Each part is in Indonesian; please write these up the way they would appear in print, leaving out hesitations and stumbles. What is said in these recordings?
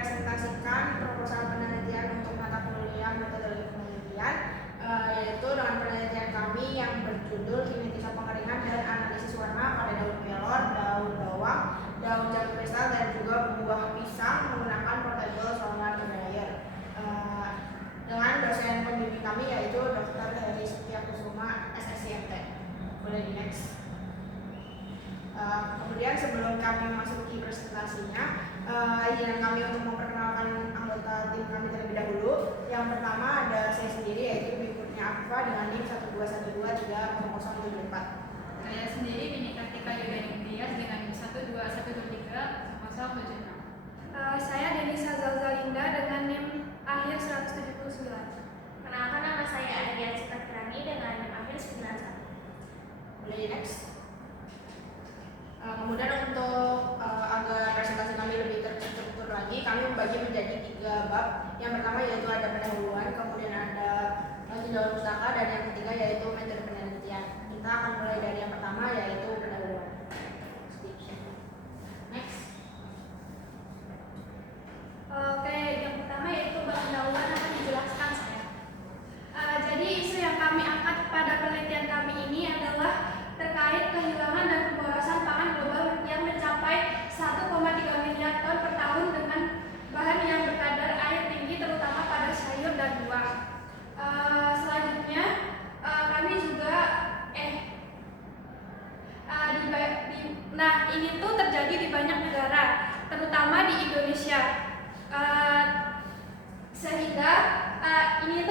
mempresentasikan proposal penelitian untuk mata kuliah metodologi penelitian, yaitu dengan penelitian kami yang berjudul Kinetika Pengeringan dan Analisis Warna pada daun kelor, daun bawang, daun jambu kristal, dan juga buah pisang menggunakan portable solar dryer. Dengan dosen pembimbing kami yaitu Dr. Heri Setiakusuma, SSIMT. Boleh di next. Kemudian sebelum kami masuki presentasinya, izin kami untuk memperkenalkan anggota tim kami terlebih dahulu. Yang pertama ada saya sendiri yaitu berikutnya Afifa dengan NIM 121230074. Saya sendiri Nini Kartika Yudhani Dias dengan NIM 121230076. Saya Denisa Zalzalinda dengan NIM akhir 179. Kenalkan, nama saya Adrian Citakirani dengan NIM akhir 91. Boleh next. Kemudian untuk agar presentasi kami lebih terstruktur lagi, kami membagi menjadi 3 bab. Yang pertama yaitu ada pendahuluan, kemudian ada tinjauan pustaka, dan yang ketiga yaitu metode penelitian. Kita akan mulai dari yang pertama yaitu pendahuluan. Next. Oke, yang pertama yaitu bab pendahuluan akan dijelaskan saya. Jadi isu yang kami angkat pada penelitian kami ini adalah terkait kehilangan dan pemborosan pangan global yang mencapai 1,3 miliar ton per tahun dengan bahan yang berkadar air tinggi terutama pada sayur dan buah. Selanjutnya kami juga ini tuh terjadi di banyak negara, terutama di Indonesia. Sehingga ini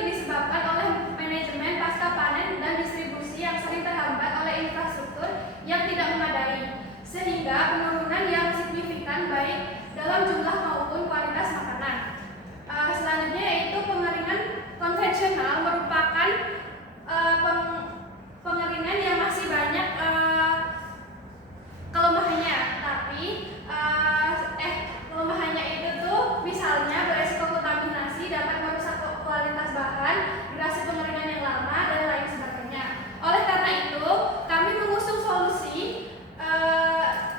disebabkan oleh manajemen pasca panen dan distribusi yang sering terhambat oleh infrastruktur yang tidak memadai, sehingga penurunan yang signifikan baik dalam jumlah maupun kualitas makanan. Selanjutnya yaitu pengeringan konvensional merupakan pengeringan yang masih banyak kelemahannya, tapi kelemahannya itu tuh misalnya beresiko kontaminasi, dapat merusak kualitas bahan, durasi pengeringan yang lama, dan lain sebagainya. Oleh karena itu, kami mengusung solusi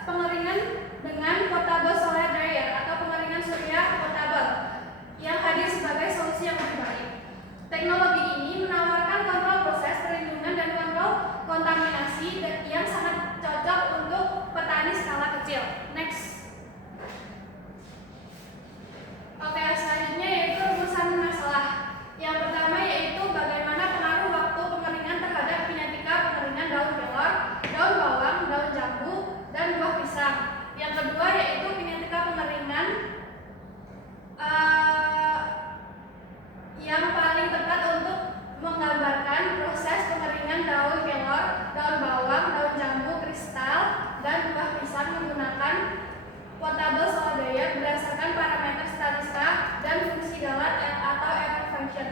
pengeringan dengan portable solar dryer atau pengeringan surya portable yang hadir sebagai solusi yang lebih baik. Teknologi ini menawarkan kontrol proses, perlindungan, dan kontrol kontaminasi yang sangat cocok untuk petani skala kecil. Next. Oke, selanjutnya yaitu rumusan masalah. Yang pertama yaitu bagaimana pengaruh waktu pengeringan terhadap kinetika pengeringan daun kelor, daun bawang, daun jambu, dan buah pisang. Yang kedua yaitu kinetika pengeringan yang paling tepat untuk menggambarkan proses pengeringan daun kelor, daun bawang, daun jambu kristal, dan buah pisang menggunakan portable solar dryer berdasarkan parameter statistika dan fungsi Galat atau error function.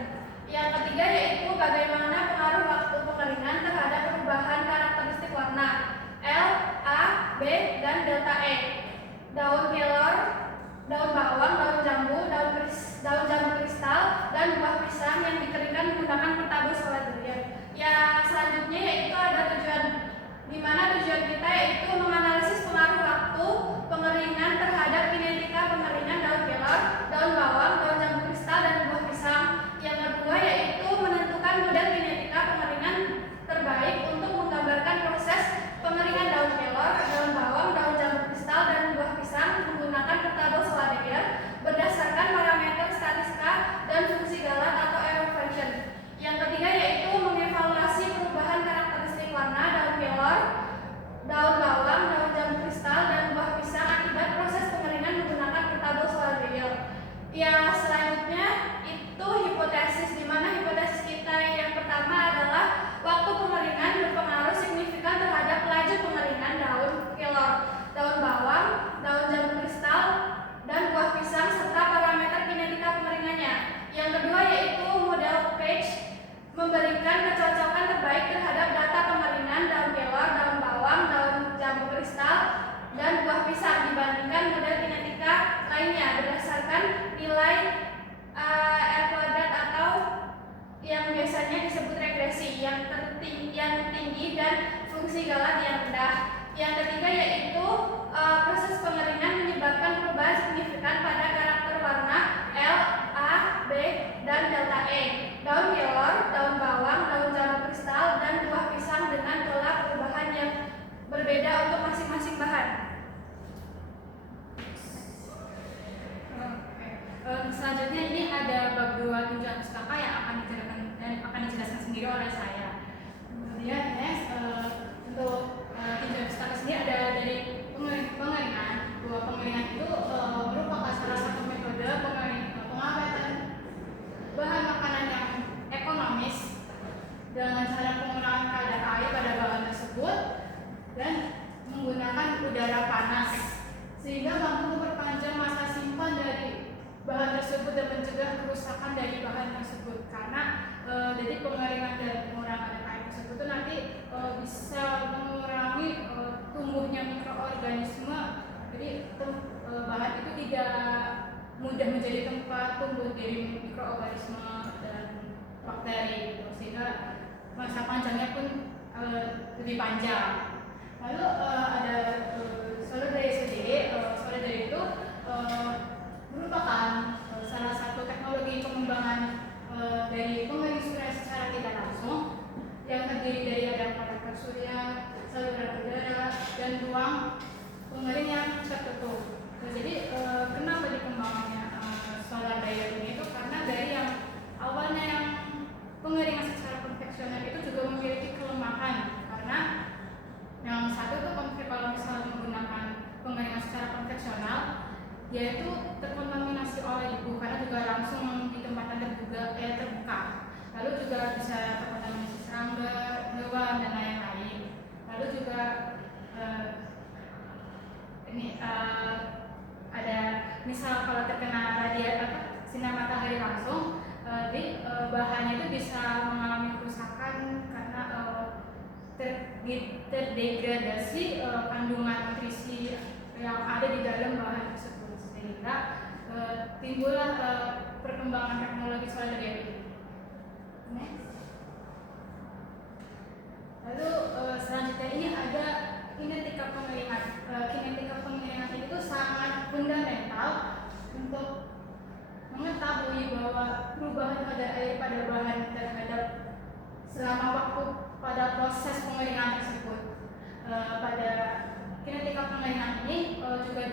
Yang ketiga yaitu bagaimana pengaruh waktu pengeringan terhadap perubahan karakteristik warna L, A, B, dan delta E. Daun kelor, daun bawang, daun jambu, daun jambu kristal, dan buah pisang yang dikeringkan menggunakan portable solar dryer. Yang selanjutnya yaitu ada tujuan, di mana tujuan kita yaitu menganalisis pengaruh waktu pengeringan terhadap kinetika pengeringan daun kelor, daun bawang, daun jambu kristal, dan buah pisang. Yang kedua yaitu menentukan model kinetika pengeringan terbaik untuk menggambarkan proses pengeringan daun kelor, daun bawang, daun jambu kristal, dan buah pisang menggunakan portable solar dryer berdasarkan parameter statistika dan fungsi Galat atau error function. Yang ketiga yaitu mengevaluasi perubahan karakteristik warna daun kelor, daun bawang, daun jambu kristal, dan buah pisang akibat proses pengeringan menggunakan portable solar dryer. Yang selanjutnya itu hipotesis, di mana hipotesis kita yang pertama adalah waktu pengeringan berpengaruh signifikan terhadap laju pengeringan daun kelor, daun bawang, daun jambu kristal, dan buah pisang serta parameter kinetika pengeringannya. Yang kedua yaitu model page memberikan kecocokan terbaik terhadap data pengeringan daun kelor, daun bawang, daun jambu kristal, dan buah pisang dibandingkan model kinetika lainnya berdasarkan nilai R kuadrat atau yang biasanya disebut regresi yang tinggi dan fungsi Galat yang rendah. Yang ketiga yaitu proses pengeringan menyebabkan perubahan mencegah kerusakan dari bahan tersebut karena jadi pengeringan dan pengurangan air tersebut itu nanti bisa mengurangi tumbuhnya mikroorganisme. Jadi bahan itu tidak mudah menjadi tempat tumbuh dari mikroorganisme dan bakteri gitu, sehingga masa panjangnya pun lebih panjang. Lalu ada solar daya sendiri. Solar daya itu merupakan salah satu teknologi pengembangan dari pengering surya secara tidak langsung yang terdiri dari ada panel surya, saluran udara, dan ruang pengering yang tertutup. Nah, jadi kenapa dikembangkannya solar daya ini itu karena dari yang awalnya yang pengeringan secara konvensional itu juga memiliki kelemahan karena yang satu itu kalau misalnya menggunakan pengeringan secara konvensional yaitu terkontaminasi oleh debu karena juga langsung di tempat yang terbuka, lalu juga bisa terkontaminasi serangga, hewan dan lain-lain. Lalu juga ada misal kalau terkena sinar matahari langsung, bahannya itu bisa mengalami kerusakan karena terdegradasi kandungan nutrisi yang ada di dalam bahan tersebut, sehingga timbullah perkembangan teknologi solar daya ini. Next. Lalu selanjutnya ini ada kinetika pengeringan. Kinetika pengeringan itu sangat fundamental untuk mengetahui bahwa perubahan kadar air pada bahan terhadap selama waktu pada proses pengeringan tersebut. Pada kinetika pengeringan ini juga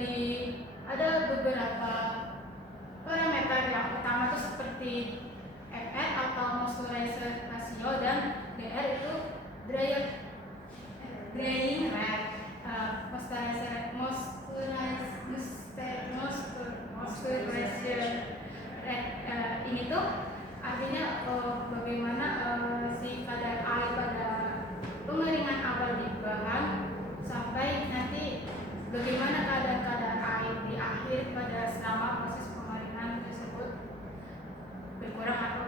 ada beberapa parameter. Yang utama itu seperti FR atau moisturizer ratio dan DR itu drying rate. Moisturization rate ini tuh artinya bagaimana si kadar air pada pengeringan awal di bahan sampai nanti bagaimana kadar air di akhir pada selama proses pengeringan tersebut berkurang atau.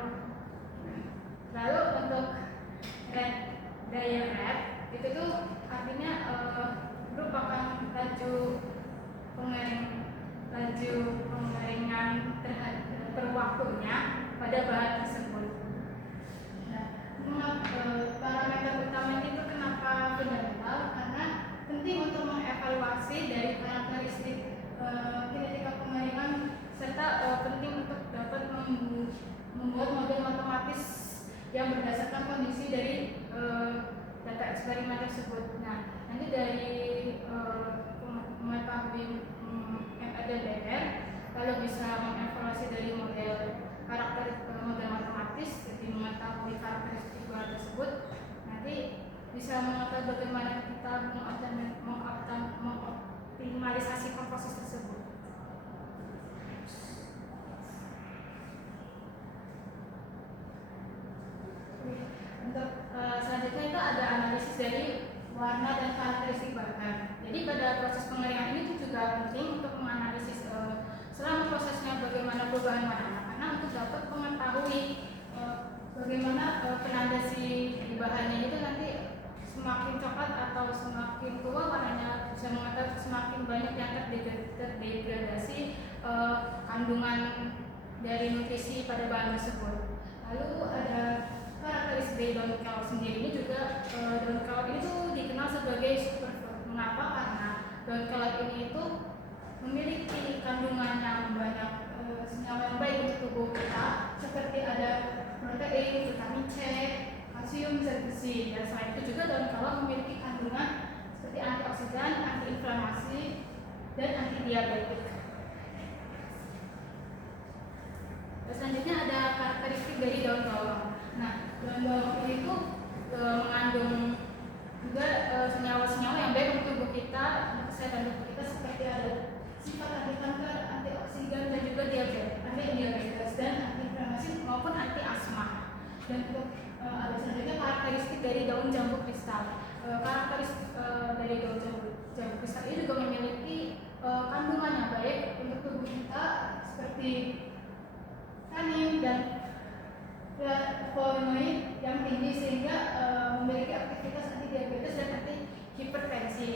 Lalu untuk daya rate itu tuh artinya merupakan laju pengeringan per waktunya pada bahan tersebut. Nah, parameter utama itu kenapa fundamental? Karena penting untuk mengevaluasi dari karakteristik kinetika pengeringan serta penting untuk dapat membuat model matematis yang berdasarkan kondisi dari data eksperimen tersebut. Nah, nanti dari mengetahui MR dan DR, kalau bisa mengevaluasi dari model matematis, jadi mengetahui karakteristik bahan tersebut, nanti bisa mengetahui bagaimana kita mengoptimalisasi komposisi tersebut. Untuk selanjutnya itu ada analisis dari warna dan karakteristik bahan. Jadi pada proses pengeringan ini juga penting untuk menganalisis selama prosesnya bagaimana perubahan warna, karena untuk dapat mengetahui bagaimana penanda si bahannya itu nanti semakin coklat atau semakin tua warnanya, bisa mengetahui semakin banyak yang terdegradasi kandungan dari nutrisi pada bahan tersebut. Lalu ada karakteristik dari daun kelor sendiri ini juga, daun kelor ini tuh dikenal sebagai superfood. Mengapa? Karena daun kelor ini itu memiliki kandungan yang banyak senyawa yang baik untuk tubuh kita, seperti ada protein, vitamin C, kalsium, zat besi. Dan selain itu juga daun kelor memiliki kandungan seperti antioksidan, antiinflamasi, dan antidiabetik. Selanjutnya ada karakteristik dari daun bawang. Nah, daun bawang ini tuh mengandung juga senyawa-senyawa yang baik untuk tubuh kita, untuk kesehatan tubuh kita, seperti ada sifat anti kanker, antioksidan, dan juga anti-diabetes dan anti-inflamasi maupun anti asma. Dan untuk ada selanjutnya karakteristik dari daun jambu kristal. Karakteristik dari daun jambu kristal ini juga memiliki kandungan yang baik untuk tubuh kita, seperti tinggi sehingga memiliki aktivitas anti diabetes dan anti hipertensi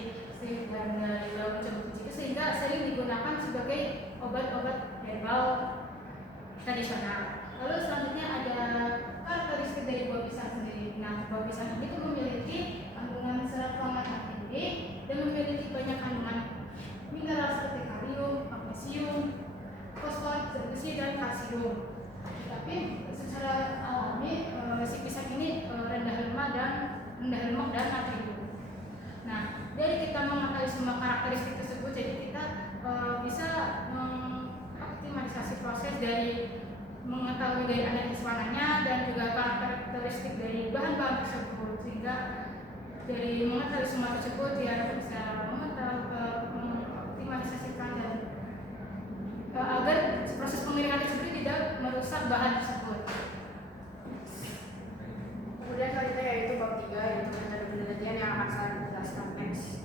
dan dari daun jambu kucing itu sehingga sering digunakan sebagai obat-obat herbal tradisional. Lalu selanjutnya ada karakteristik dari buah pisang sendiri. Nah, buah pisang ini memiliki kandungan serat lemak yang tinggi dan memiliki banyak kandungan mineral seperti kalium, magnesium, fosfor, zat besi, dan kalsium. Tetapi secara alami si pisang ini rendah lemak dan natrium. Nah, dari kita mengetahui semua karakteristik tersebut, jadi kita bisa mengoptimalisasi proses dari mengetahui dari analisis warnanya dan juga karakteristik dari bahan-bahan tersebut, sehingga dari mengetahui semua tersebut ya bisa mengoptimalisasikan dan agar proses pengeringan tersebut tidak merusak bahan tersebut. Kemudian selanjutnya yaitu bab 3 yaitu metode penelitian yang akan saya jelaskan next.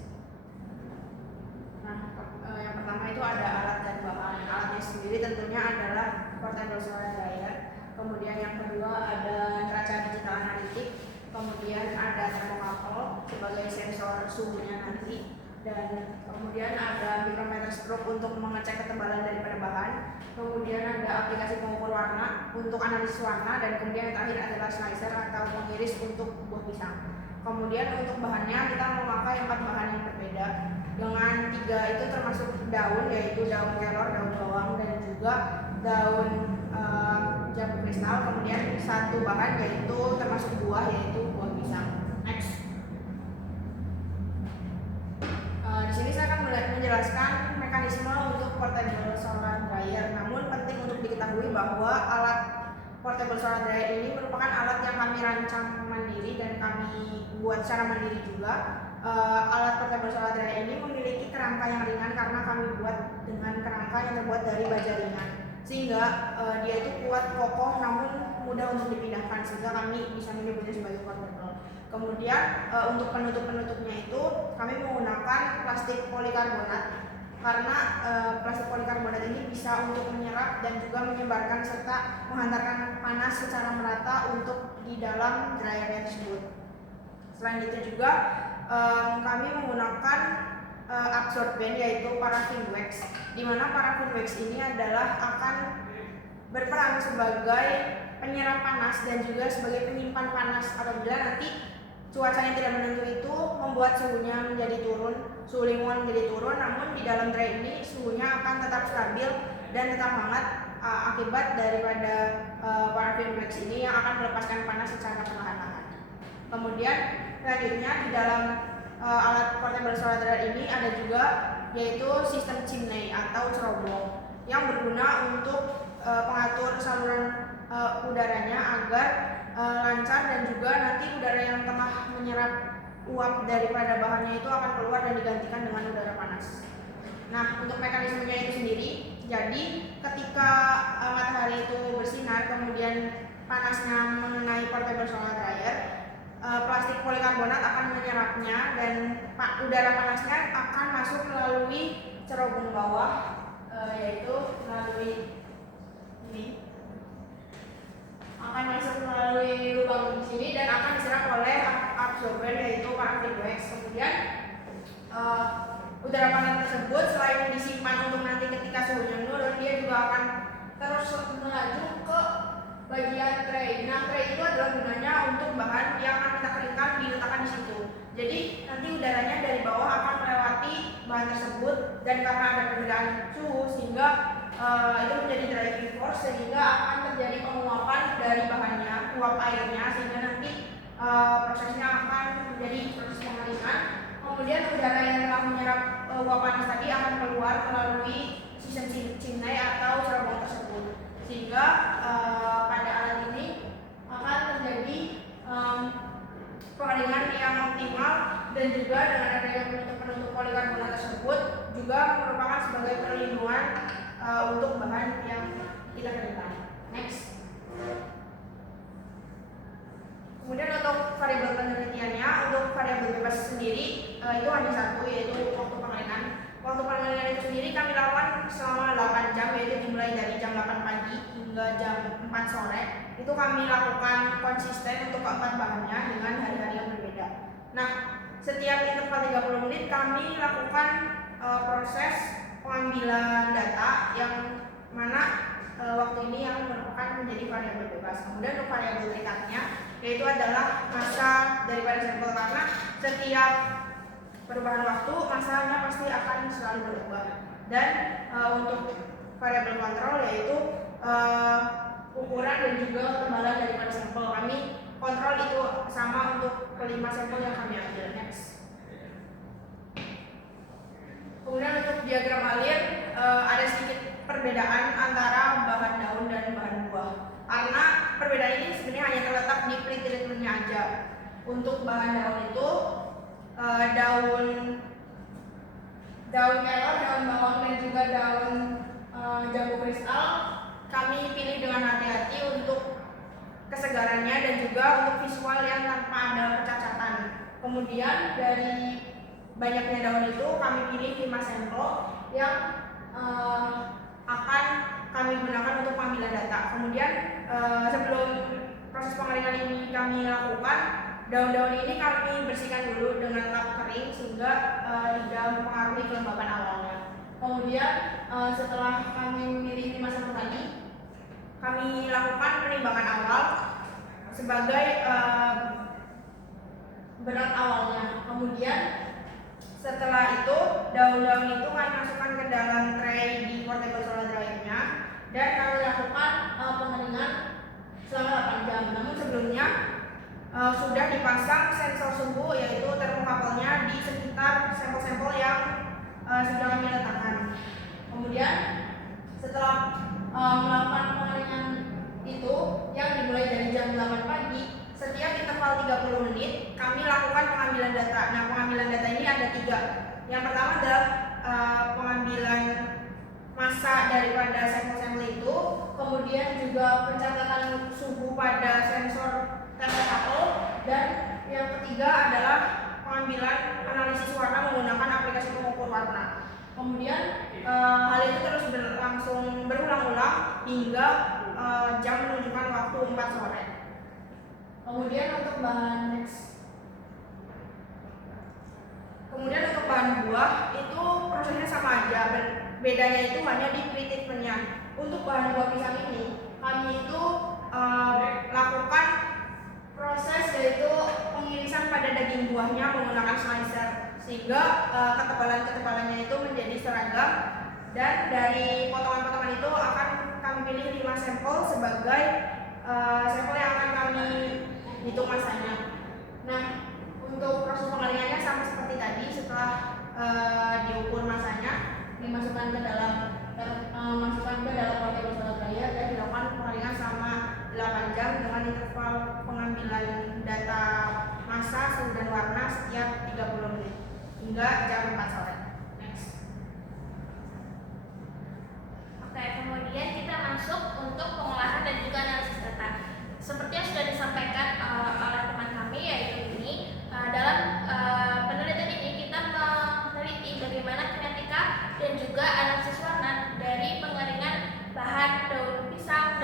Nah, yang pertama itu ada alat dan bahan. Alatnya sendiri tentunya adalah portable solar dryer. Kemudian yang kedua ada neraca digital analitik. Kemudian ada termokapel sebagai sensor suhunya nanti. Dan kemudian ada micrometer stroke untuk mengecek ketebalan daripada bahan. Kemudian ada aplikasi pengukur warna untuk analisis warna, dan kemudian yang terakhir adalah slicer atau pengiris untuk buah pisang. Kemudian untuk bahannya kita memakai 4 bahan yang berbeda. Dengan 3 itu termasuk daun, yaitu daun kelor, daun bawang, dan juga daun jambu kristal. Kemudian 1 bahan yaitu termasuk buah, yaitu buah pisang. Next. Di sini saya akan menjelaskan mekanisme untuk portable solar dryer. Namun penting untuk diketahui bahwa alat portable solar dryer ini merupakan alat yang kami rancang mandiri dan kami buat secara mandiri juga. Alat portable solar dryer ini memiliki kerangka yang ringan karena kami buat dengan kerangka yang terbuat dari baja ringan, sehingga dia itu kuat, kokoh, namun mudah untuk dipindahkan, sehingga kami bisa menyebutnya sebagai portable. Kemudian untuk penutup-penutupnya itu kami menggunakan plastik polikarbonat karena plastik polikarbonat ini bisa untuk menyerap dan juga menyebarkan serta menghantarkan panas secara merata untuk di dalam dryernya tersebut. Selain itu juga kami menggunakan absorbent yaitu paraffin wax, di mana paraffin wax ini adalah akan berperan sebagai penyerap panas dan juga sebagai penyimpan panas apabila nanti cuaca yang tidak menentu itu membuat suhunya menjadi turun, suhu lingkungan menjadi turun, namun di dalam dryer ini suhunya akan tetap stabil dan tetap hangat akibat daripada paraffin wax ini yang akan melepaskan panas secara perlahan-lahan. Kemudian selanjutnya di dalam alat portable solar dryer ini ada juga yaitu sistem chimney atau cerobong yang berguna untuk pengatur saluran udaranya agar lancar dan juga nanti udara yang tengah menyerap uap daripada bahannya itu akan keluar dan digantikan dengan udara panas. Nah, untuk mekanismenya itu sendiri, jadi ketika matahari itu bersinar kemudian panasnya mengenai portable solar dryer, plastik polikarbonat akan menyerapnya dan udara panasnya akan masuk melalui cerobong bawah, yaitu melalui ini. Akan masuk melalui lubang di sini dan akan diserap oleh absorber yaitu paraffin wax. Kemudian udara panas tersebut selain disimpan untuk nanti ketika suhunya menurun, dia juga akan terus melaju ke bagian tray. Nah, tray itu adalah gunanya untuk bahan yang akan kita keringkan diletakkan di situ. Jadi nanti udaranya dari bawah akan melewati bahan tersebut dan karena ada perbedaan suhu sehingga itu menjadi driving force sehingga akan terjadi penguapan dari bahannya, uap airnya, sehingga nanti prosesnya akan menjadi proses pengeringan. Kemudian udara yang telah menyerap uap panas tadi akan keluar melalui sistem chimney atau cerobong tersebut, sehingga pada alat ini akan terjadi pengeringan yang optimal dan juga dengan adanya penutup polikarbonat tersebut juga merupakan sebagai perlindungan untuk bahan yang kita keringkan. Next. Kemudian untuk variabel penelitiannya, untuk variabel bebas sendiri itu hanya satu, yaitu waktu pengeringan. Waktu pengeringan itu sendiri kami lakukan selama 8 jam, yaitu dimulai dari jam 8 pagi hingga jam 4 sore. itu kami lakukan konsisten untuk keempat bahannya dengan hari-hari yang berbeda. Nah, setiap interval 30 menit kami lakukan proses pengambilan data yang mana waktu ini yang merupakan menjadi variabel bebas. Kemudian untuk variabel terikatnya yaitu adalah massa daripada sampel, karena setiap perubahan waktu masanya pasti akan selalu berubah. Dan untuk variabel kontrol yaitu ukuran dan juga ketebalan daripada sampel. Kami kontrol itu sama untuk kelima sampel yang kami ambil. Next. Kemudian untuk diagram alir ada sedikit perbedaan antara bahan daun dan bahan buah. Karena perbedaan ini sebenarnya hanya terletak di pretreatmentnya aja. Untuk bahan daun itu daun kelor, daun bawang dan juga daun jambu kristal kami pilih dengan hati-hati untuk kesegarannya dan juga untuk visual yang tanpa ada percacatan. Kemudian dari banyaknya daun itu kami pilih 5 sampel yang akan kami gunakan untuk pengambilan data. Kemudian sebelum proses pengeringan ini kami lakukan, daun-daun ini kami bersihkan dulu dengan lap kering sehingga tidak mempengaruhi kelembapan awalnya. Kemudian setelah kami memilih 5 sampel tadi, kami lakukan penimbangan awal sebagai berat awalnya. Kemudian setelah itu daun-daun itu kami masukkan ke dalam tray di portable solar dryer-nya dan kami lakukan pengeringan selama 8 jam. Namun sebelumnya sudah dipasang sensor suhu yaitu termokapelnya di sekitar sampel-sampel yang sudah kami letakkan. Kemudian setelah melakukan pengeringan itu yang dimulai dari jam 8 pagi, setiap interval 30 menit kami lakukan pengambilan data. Nah, pengambilan data ini ada 3. Yang pertama adalah pengambilan massa daripada sampel-sampel itu, kemudian juga pencatatan suhu pada sensor termokapel, dan yang ketiga adalah pengambilan analisis warna menggunakan aplikasi pengukur warna. Kemudian hal itu terus berlangsung berulang-ulang hingga jam menunjukkan waktu 4 sore. Kemudian untuk bahan buah itu prosesnya sama aja, bedanya itu hanya di pretreatmentnya. Untuk bahan buah pisang ini kami itu lakukan proses yaitu pengirisan pada daging buahnya menggunakan slicer sehingga ketebalannya itu menjadi seragam, dan dari potongan-potongan itu akan kami pilih 5 sampel sebagai sampel yang akan kami hitung masanya. Nah, untuk proses pengeringannya sama seperti tadi. Setelah diukur masanya, dimasukkan ke dalam portable solar dryer dan dilakukan pengeringan selama 8 jam dengan interval pengambilan data massa, suhu dan warna setiap 30 menit hingga jam 4 sore. Next. Oke, kemudian kita masuk untuk pengolahan dan juga analisis data. Seperti yang sudah disampaikan oleh teman kami, yaitu ini dalam penelitian ini kita meneliti bagaimana kinetika dan juga analisis warna dari pengeringan bahan daun pisang,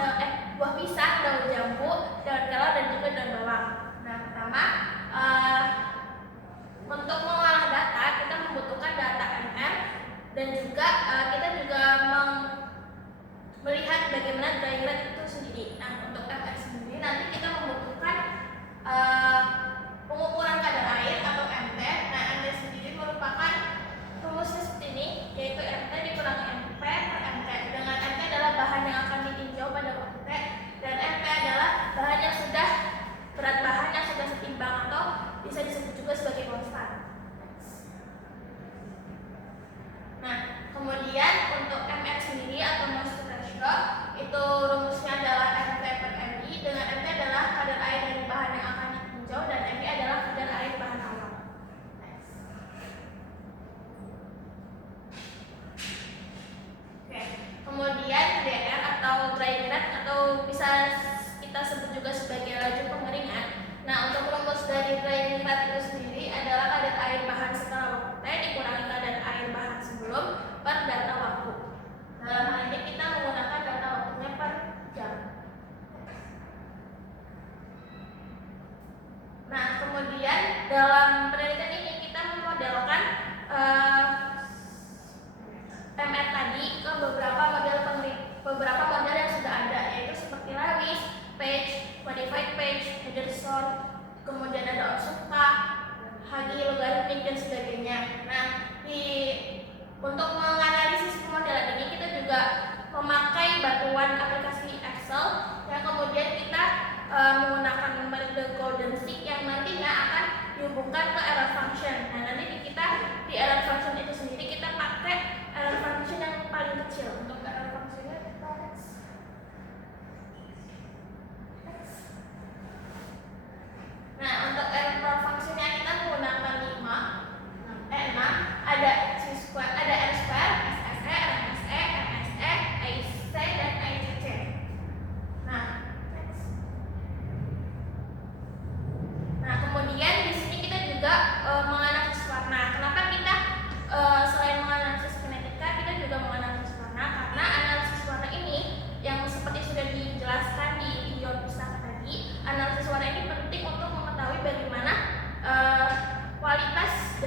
buah pisang, daun jambu, daun kelor dan juga daun bawang. Nah, pertama untuk mengolah data kita membutuhkan data membelokkan MR tadi ke beberapa model yang sudah ada, yaitu seperti Lewis, Page, Modified Page, Henderson, kemudian ada Osaka, Hagi, logaritmik dan sebagainya. Nah, untuk menganalisis pemodelan ini kita juga memakai bantuan aplikasi Excel yang kemudian kita menggunakan metode golden stick yang nantinya akan dihubungkan ke error function. Nah, nanti kita di error function itu sendiri kita pakai error function yang paling kecil. Untuk error functionnya kita Nah, untuk error functionnya kita menggunakan 6, ada C square, ada R square, SSE, RMSE, MSE, IC dan ICC. Nah, kemudian di sini kita juga menganalisis warna. Kenapa kita selain menganalisis kinetika, kita juga menganalisis warna? Karena analisis warna ini yang seperti sudah dijelaskan di video pustaka tadi, analisis warna ini penting untuk mengetahui bagaimana kualitas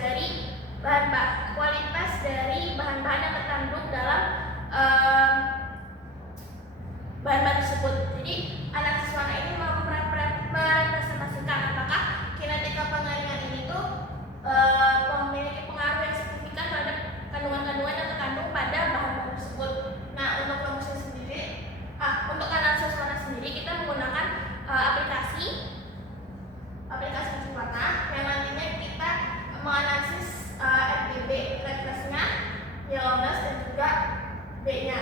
dari bahan-bahan yang terkandung dalam bahan-bahan tersebut. Jadi analisis warna ini merepresentasikan apakah kinetika pengeringan ini tuh memiliki pengaruh yang signifikan terhadap kandungan-kandungan yang terkandung pada bahan-bahan tersebut. Nah, untuk untuk analisis warna sendiri kita menggunakan aplikasi cuci warna yang nantinya kita menganalisis RGB, redness-nya, yellowness dan juga B-nya,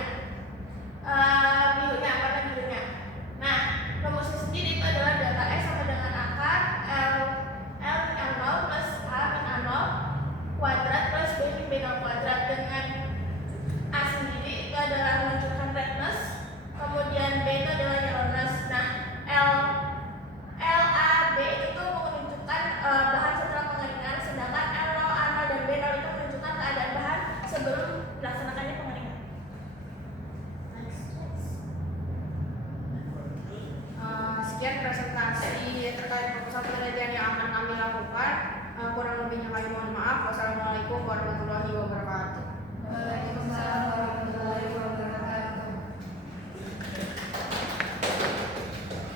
birunya, warna birunya. Nah, rumusnya sendiri itu adalah data S sama dengan akar L min A0 plus A min A0 kuadrat plus B min B0 kuadrat. Dengan A sendiri itu adalah menunjukkan redness, kemudian B itu adalah yellowness. Nah, LAB itu menunjukkan bahan setelah pengeringan, sedangkan L0, A0 dan B0 itu menunjukkan keadaan bahan sebelum dilaksanakannya pengeringan. Sekian presentasi terkait proposal penelitian yang akan kami lakukan. Kurang